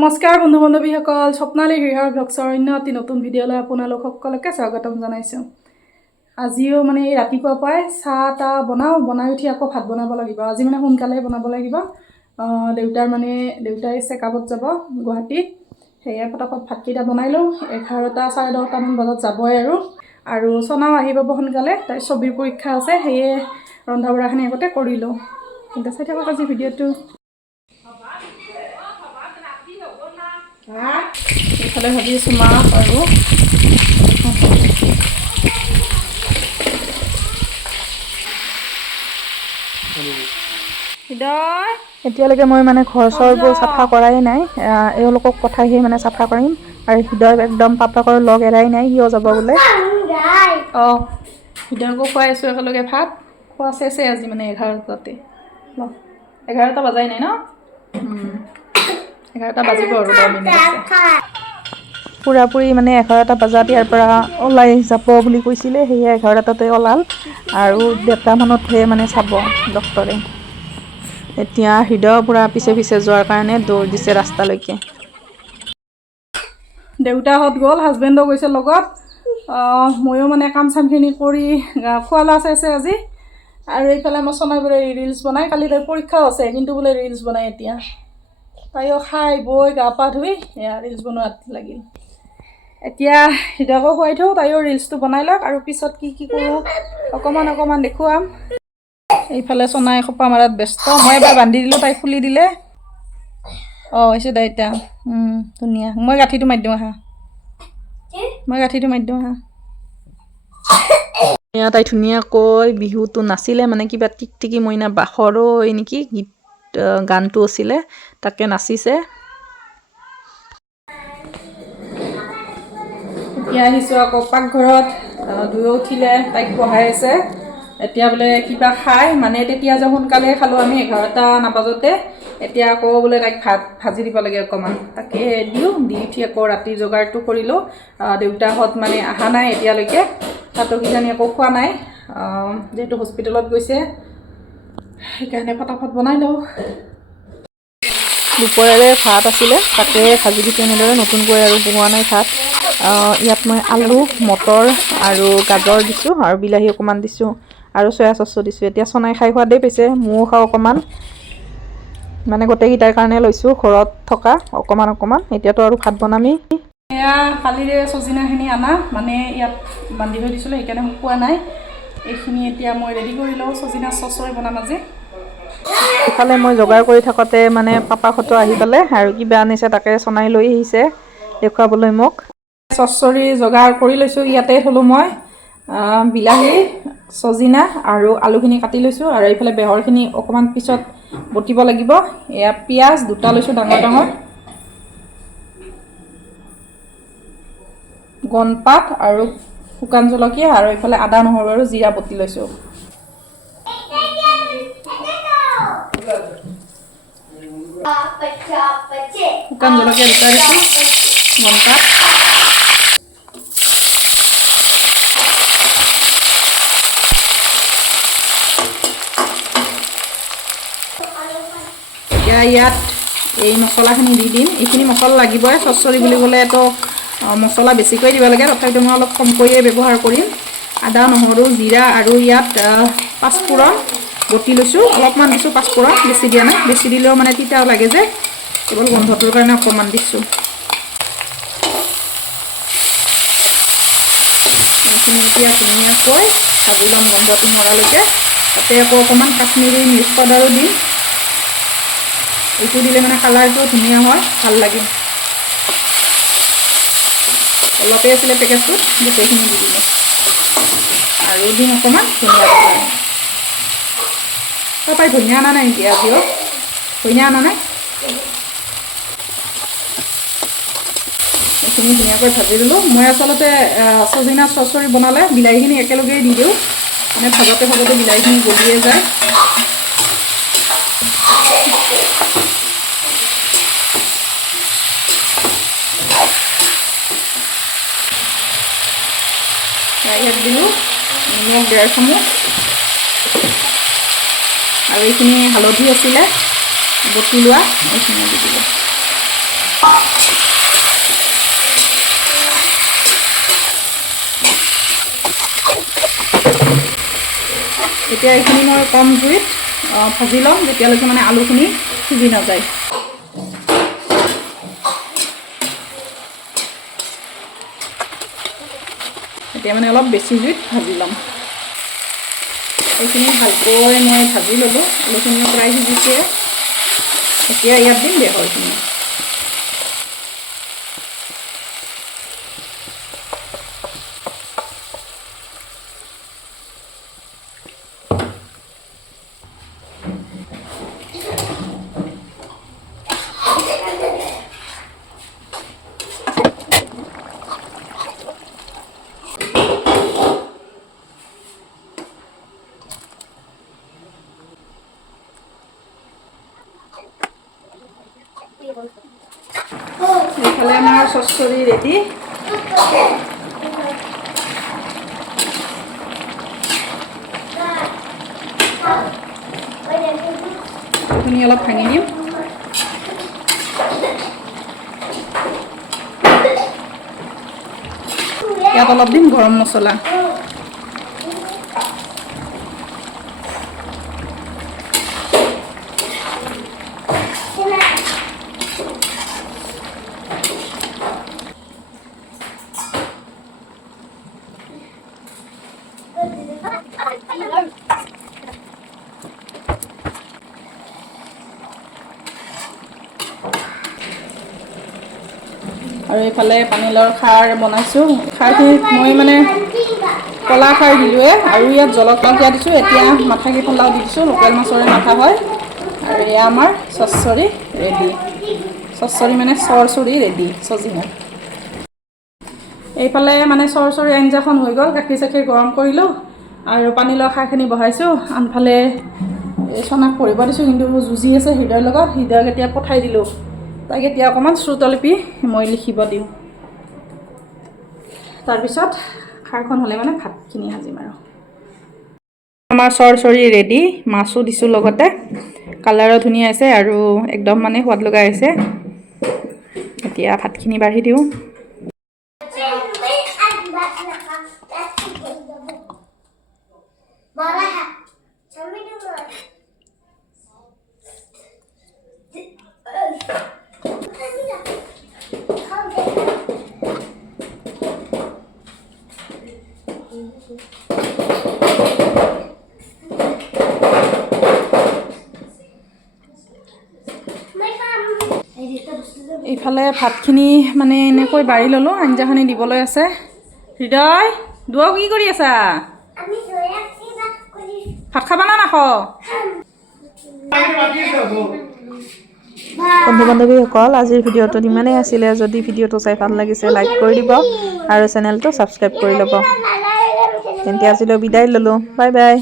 নমস্কাৰ বন্ধু বান্ধৱীসকল স্বপ্নালিহৃহাৰভ্লগছৰ অন্য এটি নতুন ভিডিঅ'লৈ আপোনালোক সকলোকে স্বাগতম জনাইছোঁ। আজিও মানে ৰাতিপুৱা পাই চাহটা বনাই উঠি আকৌ ভাত বনাব লাগিব। আজি মানে সোনকালে বনাব লাগিব। দেউতাই চেকআপত যাব গুৱাহাটীত। সেয়ে ফটাফট ভাতকেইটা বনাই লওঁ। 11টা 10:30 মান বজাত যাবই আৰু সোনাও আহি পাব সোনকালে। তাই ছবিৰ পৰীক্ষা আছে, সেয়ে ৰন্ধা বঢ়াখিনি আগতে কৰি লওঁ। কিন্তু চাই থাকক আজি ভিডিঅ'টো। এইফালে ভাবি আছোঁ মাছ আৰু এতিয়ালৈকে মই মানে ঘৰ চৰবোৰ চাফা কৰাই নাই। এওঁলোকক পঠাইহে মানে চাফা কৰিম। আৰু হৃদয় একদম পাপাকৰ লগ এৰাই নাই, সিও যাব বোলে। হৃদয়কো খুৱাই আছোঁ একেলগে ভাত। খোৱা চেছে আজি মানে 11টাতে। 11টা বাজাই নাই ন? 11টা বাজিব আৰু 10 মিনিট আছে। পুৰাপুৰি মানে 11টা বজাত ইয়াৰ পৰা ওলাই যাব বুলি কৈছিলে, সেয়ে 11টাতে ওলাল। আৰু 1:30 মানতহে মানে চাব ডক্টৰে। এতিয়া হৃদয় পুৰা পিছে যোৱাৰ কাৰণে দৌৰ দিছে ৰাস্তালৈকে। দেউতাহঁত গ'ল, হাজবেণ্ডো গৈছে লগত। ময়ো মানে কাম চামখিনি কৰি খোৱা লোৱা চাইছে আজি। আৰু এইফালে মই চনাই বোলে ৰিলচ বনাই, কালি তাইৰ পৰীক্ষাও আছে কিন্তু বোলে ৰিলচ বনাই এতিয়া। তাইও খাই বৈ গা পা ধুই ৰিলচ বনোৱাত লাগিল। এতিয়া হৃদয়কো খুৱাই থওঁ, তাইও ৰিলচটো বনাই লওক আৰু পিছত কি কৰোঁ অকণমান দেখুৱাম। এইফালে চনাই খোপা মাৰাত ব্যস্ত। মই এবাৰ বান্ধি দিলোঁ, তাই খুলি দিলে। হৈছে দে এতিয়া ধুনীয়া। মই গাঁঠিটো মাৰি দিওঁ আহা। তাই ধুনীয়াকৈ বিহুটো নাছিলে, মানে কিবা টিকটিকি মইনা বাখৰো নেকি গানটো আছিলে, তাকে নাচিছে। এতিয়া আহিছোঁ আকৌ পাকঘৰত। দুয়ো উঠিলে, তাইক পঢ়াই আছে। এতিয়া বোলে কিবা খাই, মানে তেতিয়া যে সোনকালে খালোঁ আমি 11টা নাবাজতে। এতিয়া আকৌ বোলে তাইক ভাত ভাজি দিব লাগে অকণমান, তাকে দিওঁ। দি উঠি আকৌ ৰাতিৰ যোগাৰটো কৰিলোঁ। দেউতাহঁত মানে অহা নাই এতিয়ালৈকে, তাতো কিজানি একো খোৱা নাই, যিহেতু হস্পিটেলত গৈছে। সেইকাৰণে ফটাফট বনাই লওঁ। দুপৰীয়াৰে ভাত আছিলে, তাকে ভাজি দিছোঁ এনেদৰে, নতুনকৈ আৰু বনোৱা নাই ভাত। ইয়াত মই আলু, মটৰ আৰু গাজৰ দিছোঁ আৰু বিলাহী অকণমান দিছোঁ আৰু চয়া চচো দিছোঁ। এতিয়া চনাই খাই সোৱাদেই পাইছে, ময়ো খাওঁ অকণমান। মানে গোটেইকেইটাৰ কাৰণে লৈছোঁ, ঘৰত থকা অকণমান। এতিয়াতো আৰু ভাত বনামেই। এয়া কালিৰে চজিনাখিনি আনা, মানে ইয়াত বান্ধি থৈ দিছিলোঁ, সেইকাৰণে শুকোৱা নাই। এইখিনি এতিয়া মই ৰেডি কৰি লওঁ, চজিনা চচৰি বনাম আজি। ইফালে মই যোগাৰ কৰি থাকোঁতে মানে পাপাহঁতো আহি পালে আৰু কিবা আনিছে, তাকে চনাই লৈ আহিছে দেখুৱাবলৈ মোক। চচৰি যোগাৰ কৰি লৈছোঁ, ইয়াতে থলোঁ মই। বিলাহী, চজিনা আৰু আলুখিনি কাটি লৈছোঁ। আৰু এইফালে বেহৰখিনি অকণমান পিছত বটিব লাগিব। এয়া পিঁয়াজ 2টা লৈছোঁ ডাঙৰ। গণপাত আৰু শুকান জলকীয়া আৰু এইফালে আদা নহৰু আৰু জিৰা বটি লৈছোঁ। শুকান জলকীয়া 2টা দিছোঁ, গণপাত। এতিয়া ইয়াত এই মছলাখিনি দি দিম। এইখিনি মছলা লাগিবই, চচৰি বুলি ক'লেতো মছলা বেছিকৈ দিব লাগে, তথাপিতো মই অলপ কমকৈয়ে ব্যৱহাৰ কৰিম। আদা নহৰু জিৰা আৰু ইয়াত পাঁচফোৰণ বটি লৈছোঁ, অলপমান দিছোঁ পাঁচফোৰণ, বেছি দিয়া নাই। বেছি দিলেও মানে তিতাও লাগে যে, কেৱল গোন্ধটোৰ কাৰণে অকণমান দিছোঁ। এইখিনি এতিয়া ধুনীয়াকৈ ভাজি ল'ম গোন্ধটো মৰালৈকে। তাতে আকৌ অকণমান কাশ্মীৰী মিৰ্চ পাউডাৰো দিম। এইটো দিলে মানে কালাৰটো ধুনীয়া হয়, ভাল লাগে। অলপেই আছিলে পেকেটটোত, গোটেইখিনি দি দিলোঁ। আৰু দিম অকণমান ধনিয়া পাউডাৰ। পাপাই ধনিয়া অনা নাই নেকি আজিও? ধনিয়া অনা নাই? এইখিনি ধুনীয়াকৈ ভাজি দিলোঁ। মই আচলতে চজিনা চচৰি বনালে বিলাহীখিনি একেলগেই দি দিওঁ, মানে ভাজতে বিলাহীখিনি গলিয়ে যায়। ইয়াত দিলোঁ নিমখ 1.5 চামুচ আৰু এইখিনি হালধি আছিলে বটি লোৱা, এইখিনি দি দিলোঁ। এতিয়া এইখিনি মই কম জুইত ভাজি ল'ম যেতিয়ালৈকে মানে আলুখিনি সিজি নাযায়। এতিয়া মানে অলপ বেছি জুইত ভাজি ল'ম। এইখিনি ভালকৈ মই ভাজি ল'লোঁ, আলুখিনিও প্ৰায় সিজিছে। এতিয়া ইয়াত দিম বেহৰখিনি। এইফালে আমাৰ চচ্চৰি ৰেডি। এইখিনি অলপ ভাঙি দিম। ইয়াত অলপ দিম গৰম মছলা। আৰু এইফালে পানীলাওৰ খাৰ বনাইছোঁ। খাৰখিনিত মই মানে কলা খাৰ দিলোঁৱে আৰু ইয়াত জলকীয়া দিছোঁ। এতিয়া মাথাকেইখন লাও দি দিছোঁ, লোকেল মাছৰে মাথা হয়। আৰু এয়া আমাৰ চচ্চৰি ৰেডি। চচ্চৰি মানে চৰচৰি ৰেডি, চজিনা। এইফালে মানে চৰচৰি আঞ্জাখন হৈ গ'ল। গাখীৰ চাখীৰ গৰম কৰিলোঁ আৰু পানীলাও খাৰখিনি বহাইছোঁ। আনফালে চনাক পঢ়িব দিছোঁ, কিন্তু যুঁজি আছে হৃদয়ৰ লগত। হৃদয়ক এতিয়া পঠাই দিলোঁ। তাক এতিয়া অকণমান শ্ৰুতলিপি মই লিখিব দিওঁ। তাৰপিছত খাৰখন হ'লে মানে ভাতখিনি সাজিম আৰু। আমাৰ চৰচৰি ৰেডি, মাছো দিছোঁ লগতে। কালাৰো ধুনীয়া আছে আৰু একদম মানে সোৱাদ লগা হৈছে। এতিয়া ভাতখিনি বাঢ়ি দিওঁ। এইফালে ভাতখিনি মানে এনেকৈ বাঢ়ি ল'লোঁ, আঞ্জাখিনি দিবলৈ আছে। হৃদয় দুৱ কি কৰি আছা? ভাত খাবা না নাখাওঁ? বন্ধু বান্ধৱীসকল, আজিৰ ভিডিঅ'টোত ইমানেই আছিলে। যদি ভিডিঅ'টো চাই ভাল লাগিছে লাইক কৰি দিব আৰু চেনেলটো ছাবস্ক্ৰাইব কৰি ল'ব। তেন্তে আজিলৈ বিদায় ল'লোঁ। Bye bye.